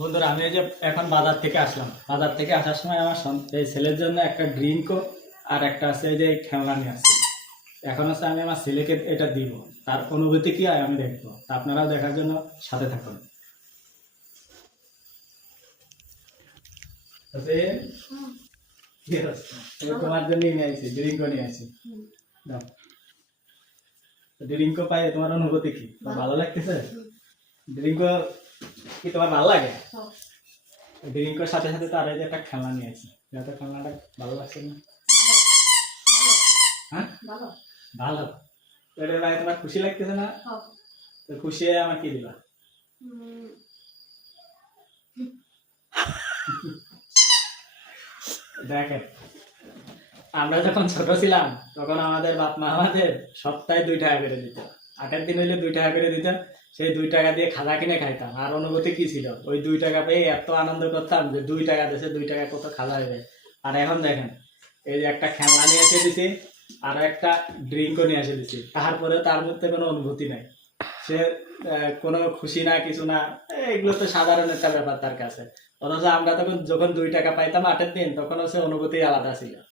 বন্ধুরা, আমি এই যে এখন বাজার থেকে আসলাম। বাজার থেকে আসার সময় আমার এই ছেলের জন্য একটা ড্রিঙ্কও আর একটা আছে এই যে খেলনা নিয়ে আসছি। এখন হচ্ছে আমি আমার ছেলেকে এটা দিব, তার অনুভূতি কি হয় আমি দেখবো। তা আপনারাও দেখার জন্য সাথে থাকুন। তোমার জন্য নিয়ে আসছি, ড্রিঙ্কও নিয়ে আসছি। ড্রিঙ্কও পাই, তোমার অনুভূতি কি? ভালো লাগতেছে? ড্রিঙ্কও কি তোমার ভালো লাগে? ড্রিঙ্কর সাথে সাথে তো আর এই যে একটা খেলনা নিয়ে আসি। যাতে খেলনাটা ভালো লাগছে না? হ্যাঁ, ভালো। এটা ভাই তোমার খুশি লাগতেছে না? তো খুশি হয়ে আমার কি দিবা? দেখেন, আমরা যখন ছোট ছিলাম তখন আমাদের বাপ মা আমাদের সপ্তাহে 2 টাকা করে দিত। 8 দিন হইলে 2 টাকা করে দিত। সেই 2 টাকা দিয়ে খাজা কিনে খাইতাম। আর অনুভূতি কি ছিল? ওই 2 টাকা পেয়ে এত আনন্দ করতাম যে 2 টাকা দিয়েছে, 2 টাকা কত খাজা হয়ে। আর এখন দেখেন, এই যে একটা খেলনা নিয়ে এসে দিছি, আর একটা ড্রিঙ্কও নিয়ে এসে দিছি। তারপরে তার মধ্যে কোনো অনুভূতি নাই। সে কোনো খুশি না, কিছু না। এগুলো তো সাধারণ একটা ব্যাপার তার কাছে। অথচ আমরা তখন যখন 2 টাকা পাইতাম 8 দিন, তখন হচ্ছে অনুভূতি আলাদা ছিল।